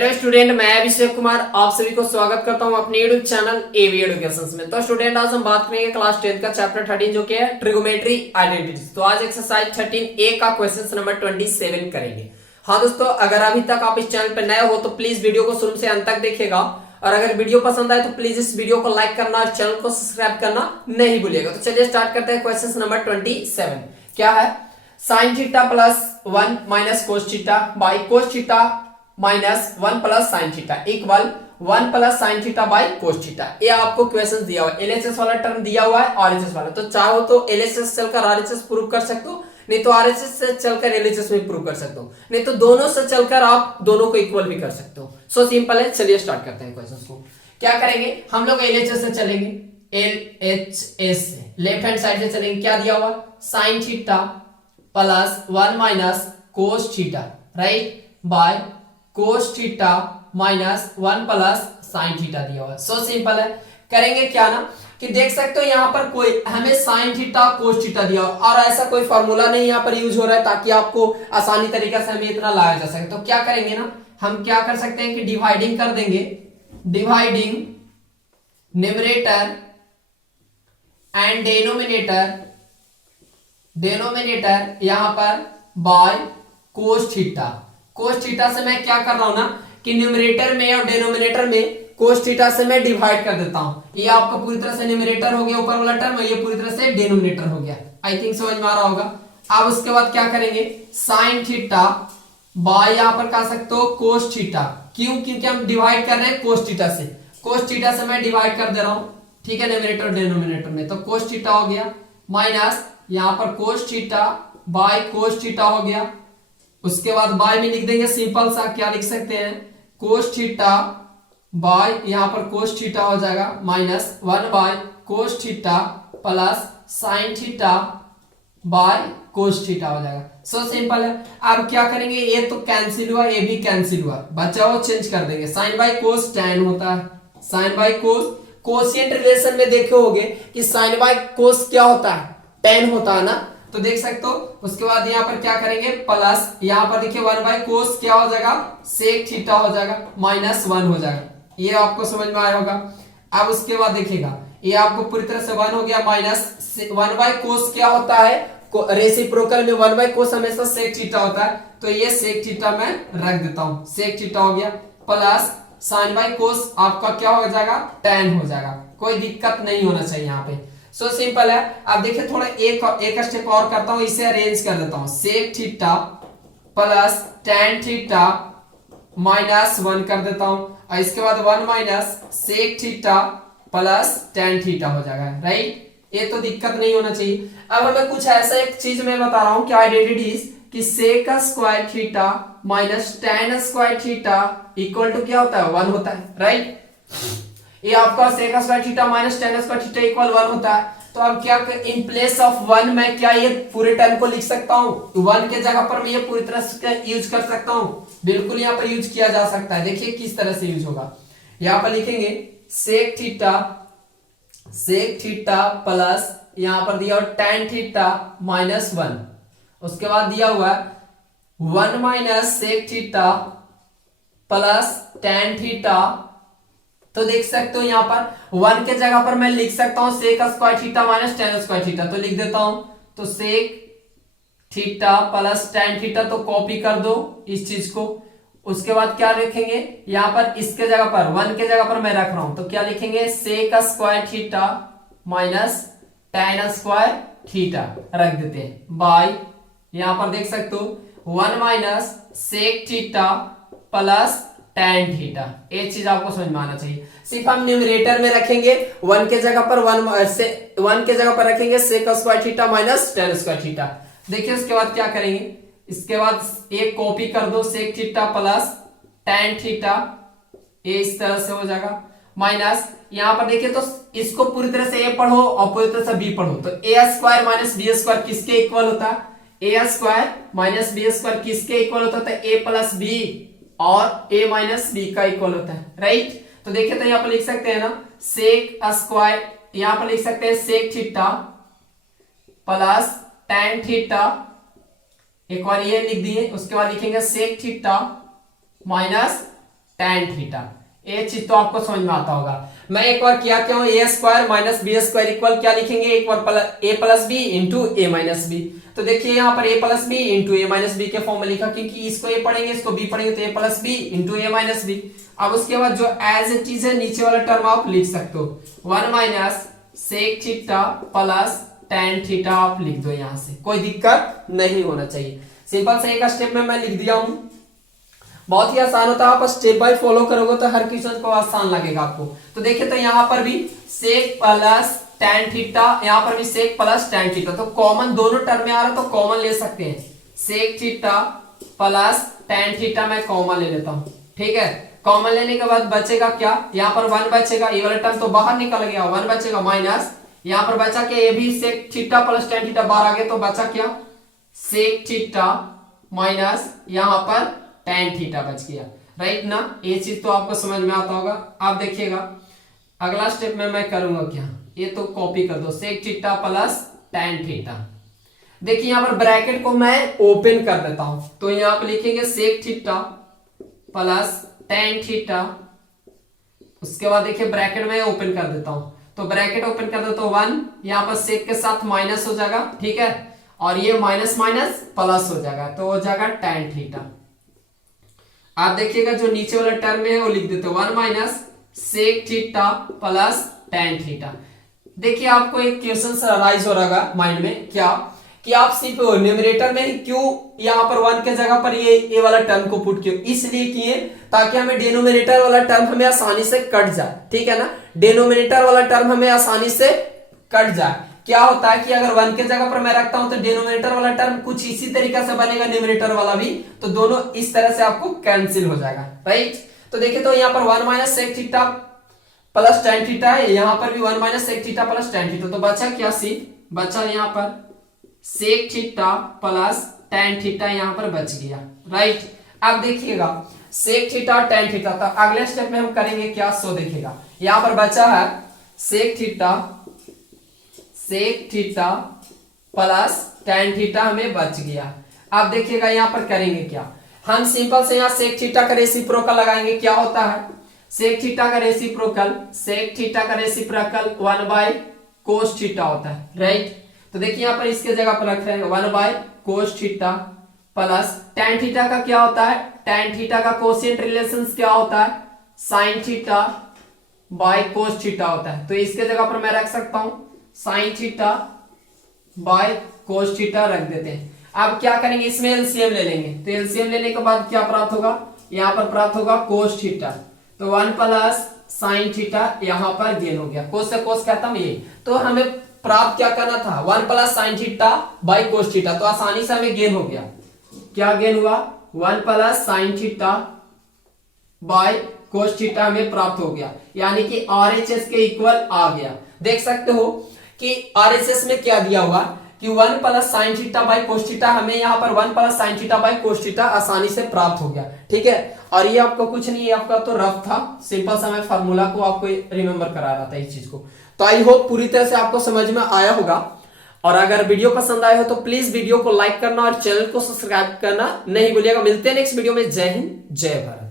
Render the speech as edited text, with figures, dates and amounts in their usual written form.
Hello student, मैं अभिषेक कुमार आप सभी को स्वागत करता हूं अपने यूट्यूब चैनल एवी एडुकेशंस में। तो स्टूडेंट, आज हम बात करेंगे क्लास 10 का चैप्टर 13 जो कि है ट्रिगोमेट्री आइडेंटिटीज। तो आज एक्सरसाइज 13A का क्वेश्चन नंबर 27 करेंगे। हाँ दोस्तों, अगर अभी तक आप इस चैनल पर नए हो तो प्लीज वीडियो को शुरू से अंत तक देखिएगा, और अगर वीडियो पसंद आए तो प्लीज इस वीडियो को लाइक करना और चैनल को सब्सक्राइब करना नहीं भूलिएगा। तो चलिए स्टार्ट करते हैं। क्वेश्चन नंबर 27 क्या है? Sine theta plus 1 minus cos theta by cos theta minus 1 plus sine theta equal 1 plus sine theta by cos theta. ये आपको क्वेश्चन दिया हुआ है, एलएचएस वाला टर्म दिया हुआ है, आरएचएस वाला। तो चाहो तो एलएचएस चलकर आरएचएस प्रूव कर सकते हो, नहीं तो आरएचएस से चलकर एलएचएस में प्रूव कर सकते हो, नहीं तो दोनों से चलकर आप दोनों को इक्वल भी कर सकते हो। सो सिंपल है। चलिए स्टार्ट करते हैं क्वेश्चन को। क्या करेंगे हम लोग? एलएचएस से चलेंगे, एलएचएस से लेफ्ट हैंड साइड से चलेंगे। क्या दिया हुआ? Sine theta plus 1 minus cos theta right by cos theta minus 1 plus sine theta दिया हुआ है। सो सिंपल है। करेंगे क्या ना कि देख सकते हो यहाँ पर कोई हमें साइन थीटा कोस थीटा दिया और ऐसा कोई फार्मूला नहीं यहाँ पर यूज हो रहा है ताकि आपको आसानी तरीके से हमें इतना लाया जा सके। तो क्या करेंगे ना, हम क्या कर सकते हैं कि डिवाइडिंग कर देंगे, डिवाइडिंग न्यूमरेटर एंड डेनोमिनेटर यहाँ पर by cos theta. Cos theta से मैं क्या कर रहा हूं ना कि न्यूमरेटर में और डिनोमिनेटर में कोस थीटा से मैं डिवाइड कर देता हूं। ये आपका पूरी तरह से न्यूमरेटर हो गया ऊपर वाला टर्म, और ये पूरी तरह से डिनोमिनेटर हो गया। आई थिंक समझ में आ रहा होगा। अब उसके बाद क्या करेंगे? साइन थीटा बाय यहां पर कह सकते हो कोस थीटा। क्यों? क्योंकि हम डिवाइड कर रहे हैं कोस थीटा से। कोस थीटा से मैं डिवाइड कर दे रहा हूं, ठीक है, न्यूमरेटर और डिनोमिनेटर में। तो कोस थीटा हो गया माइनस यहां पर cos theta by cos theta हो गया। उसके बाद बाय में लिख देंगे सिंपल सा, क्या लिख सकते हैं? कोस थीटा बाय यहां पर कोस थीटा हो जाएगा minus 1 by cos theta plus sine theta by cos theta हो जाएगा। सो सिंपल है। अब क्या करेंगे? ये तो कैंसिल हुआ, ये भी कैंसिल हुआ, बचा हुआ चेंज कर देंगे। साइन बाय कोस टैन होता है, sine by cos. Quotient relation में देखे होगे कि साइन बाय कोस क्या होता है? टैन होता है ना। तो देख सकते हो। उसके बाद यहाँ पर क्या करेंगे? प्लस यहाँ पर देखिए 1 बाय कोस क्या हो जाएगा? सेक थीटा हो जाएगा माइनस 1 हो जाएगा। ये आपको समझ में आया होगा। अब उसके बाद देखिएगा ये आपको पूरी तरह से 1 हो गया माइनस 1 बाय कोस क्या होता है? रेसिप्रोकल में 1 बाय कोस हमेशा सेक थीटा होता है, तो ये सेक थीटा मैं रख देता हूं, सेक थीटा हो गया प्लस साइन बाय कोस आपका क्या हो जाएगा? टैन हो जाएगा। कोई दिक्कत नहीं होना चाहिए यहाँ पे। सो सिंपल है। अब देखिए थोड़ा एक स्टेप और करता हूं, इसे अरेंज कर देता हूं। Sec theta plus tan theta minus 1 कर देता हूं, और इसके बाद 1 minus sec theta plus tan theta हो जाएगा राइट। ये तो दिक्कत नहीं होना चाहिए। अब हमें कुछ ऐसा एक चीज मैं बता रहा हूं कि आइडेंटिटीज कि sec square theta minus tan square theta equal to क्या होता है? 1 होता है राइट। ये आपका sec square theta minus tan square theta equal 1 होता है। तो अब क्या इन प्लेस ऑफ 1 मैं क्या ये पूरे टर्म को लिख सकता हूं? 1 के जगह पर मैं ये पूरी तरह से यूज कर सकता हूं, बिल्कुल यहाँ पर यूज किया जा सकता है। देखिए किस तरह से यूज होगा। यहाँ पर लिखेंगे सेक थीटा प्लस यहाँ पर दिया टैन थीटा माइनस 1। उसके बाद दिया हुआ 1 minus sec theta plus tan theta. तो देख सकते हो यहाँ पर 1 के जगह पर मैं लिख सकता हूं sec square theta minus tan square theta, तो लिख देता हूं। तो sec theta plus tan theta, तो कॉपी कर दो इस चीज को। उसके बाद क्या लिखेंगे? यहाँ पर इसके जगह पर 1 के जगह पर मैं रख रहा हूं, तो क्या लिखेंगे? Sec square theta minus tan square theta रख देते हैं बाय यहाँ पर देख सकते हो 1 minus sec theta plus tan theta. एक चीज आपको समझ में आना चाहिए, सिर्फ हम न्यूमरेटर में रखेंगे 1 के जगह पर 1 के जगह पर रखेंगे sec square theta minus tan square theta. देखिए उसके बाद क्या करेंगे? इसके बाद एक कॉपी कर दो sec theta plus tan theta, ये इस तरह से हो जाएगा माइनस यहाँ पर देखिए तो इसको पूरी तरह से ए पढ़ो और पूरी तरह से बी पढ़ो। तो ए स्क्वायर माइनस बी स्क्वायर किसके इक्वल होता है? ए स्क्वायर माइनस बी स्क्वायर किसके इक्वल होता है? ए प्लस बी और a माइनस बी का इक्वल होता है राइट। तो देखिए तो यहाँ पर लिख सकते हैं ना सेक स्क्वायर, यहाँ पर लिख सकते हैं sec theta plus tan theta, एक बार ये लिख दिए। उसके बाद लिखेंगे sec theta minus tan theta. ये चीज तो आपको समझ में आता होगा। मैं एक बार क्या क्या हूं, a square minus b square equal क्या लिखेंगे, एक बार a plus b into a minus b. तो देखिए यहाँ पर a plus b into a minus b के फॉर्म में लिखा, क्योंकि इसको ए पढ़ेंगे इसको बी पढ़ेंगे, तो ए plus b into a minus B. अब उसके बाद जो एज इट इज है नीचे वाला टर्म आप लिख सकते हो, 1 minus sec theta plus tan theta आप लिख दो, यहां से कोई दिक्कत नहीं होना चाहिए। सिंपल से एक स्टेप में मैं लिख दिया हूं, बहुत ही आसान होता है, आप स्टेप बाय फॉलो करोगे तो हर क्वेश्चन को आसान लगेगा आपको। तो देखिए तो यहाँ पर भी सेक प्लस tan थीटा, यहाँ पर भी सेक प्लस tan थीटा, तो कॉमन दोनों टर्म में आ रहा है तो कॉमन ले सकते हैं, sec theta plus tan theta मैं कॉमन ले लेता हूं, ठीक है। कॉमन लेने के बाद बचेगा क्या, यहाँ पर 1 बचेगा, ये वाला टर्म तो बाहर निकल गया, 1 बचेगा माइनस, यहाँ पर बचा क्या, ये भी sec theta plus tan theta बाहर आ गया, तो बचा क्या सेक थीटा माइनस यहाँ पर tan थीटा बच गया, राइट ना। ये चीज तो आपको समझ में आता होगा। आप देखिएगा अगला स्टेप में मैं करूंगा क्या, ये तो कॉपी कर दो, sec theta plus tan theta. देखिए यहाँ पर ब्रैकेट को मैं ओपन कर देता हूं, तो यहाँ पर लिखेंगे sec theta plus tan theta, उसके बाद देखिए ब्रैकेट में ओपन कर देता हूं, तो ब्रैकेट ओपन कर दो तो 1, यहाँ पर सेक के साथ माइनस हो जाएगा, ठीक है, और ये माइनस माइनस प्लस हो जाएगा, तो हो जाएगा tan थीटा। आप देखिएगा जो नीचे वाला टर्म है वो लिख देते हो, 1 minus sec theta plus tan theta. देखिए आपको एक क्वेश्चन राइज हो रहा माइंड में, क्या कि आप सिर्फ न्यूमरेटर में क्यों यहाँ पर 1 के जगह पर ये वाला टर्म को पुट किया, इसलिए किए ताकि हमें डिनोमिनेटर वाला टर्म हमें आसानी से कट जाए, ठीक है ना। डिनोमिनेटर वाला टर्म हमें आसानी से कट जाए। क्या होता है कि अगर 1 के जगह पर मैं रखता हूं तो डिनोमिनेटर वाला टर्म कुछ इसी तरीके से बनेगा, न्यूमरेटर वाला भी, तो दोनों इस तरह से आपको कैंसिल हो जाएगा, राइट। तो देखिए तो यहाँ पर 1 minus sec theta plus tan theta है, यहाँ पर भी 1 minus sec theta plus tan theta, तो बचा क्या सी, बचा यहाँ पर sec theta plus tan theta, यहाँ पर बच गया, राइट। अब देखिएगा सेक थीटा और tan थीटा, तो अगले स्टेप में हम करेंगे क्या, सो देखिएगा यहाँ पर बचा है sec theta plus tan theta हमें बच गया। अब देखिएगा यहाँ पर करेंगे क्या, हम सिंपल से यहाँ सेक थीटा का रेसिप्रोकल लगाएंगे। क्या होता है सेक थीटा का रेसिप्रोकल, सेक थीटा का रेसिप्रोकल 1 बाय कोस थीटा होता है, राइट। तो देखिए यहाँ पर इसके जगह पर रख रहे हैं 1 by cos theta plus tan theta का क्या होता है, tan थीटा का कोसेंट रिलेशंस क्या होता है, sin theta by cos theta होता है, तो इसके जगह पर मैं रख सकता हूं sin theta by cos theta रख देते हैं। अब क्या करेंगे, इसमें एलसीएम ले लेंगे, तो एलसीएम लेने के बाद क्या प्राप्त होगा, यहाँ पर प्राप्त होगा कोस थीटा, तो 1 प्लस sin थीटा यहाँ पर गेन हो गया, कोस से कोस कहता हूं ये, तो हमें प्राप्त क्या करना था 1 plus sin theta by cos theta, तो आसानी से हमें गेन हो गया। क्या गेन हुआ, 1 plus sin theta by cos theta हमें प्राप्त हो गया, यानी कि RHS के इक्वल आ गया। देख सकते हो कि RHS में क्या दिया हुआ कि 1 plus sin theta by cos theta, हमें यहाँ पर 1 plus sin theta by cos theta आसानी से प्राप्त हो गया, ठीक है। और ये आपको कुछ नहीं है, आपका तो रफ था, सिंपल सा मैं फार्मूला को आपको रिमेंबर करा रहा था इस चीज को। तो आई होप पूरी तरह से आपको समझ में आया होगा, और अगर वीडियो पसंद आया हो तो प्लीज वीडियो को लाइक करना और चैनल को सब्सक्राइब करना नहीं भूलिएगा। मिलते हैं नेक्स्ट वीडियो में। जय हिंद, जय भारत।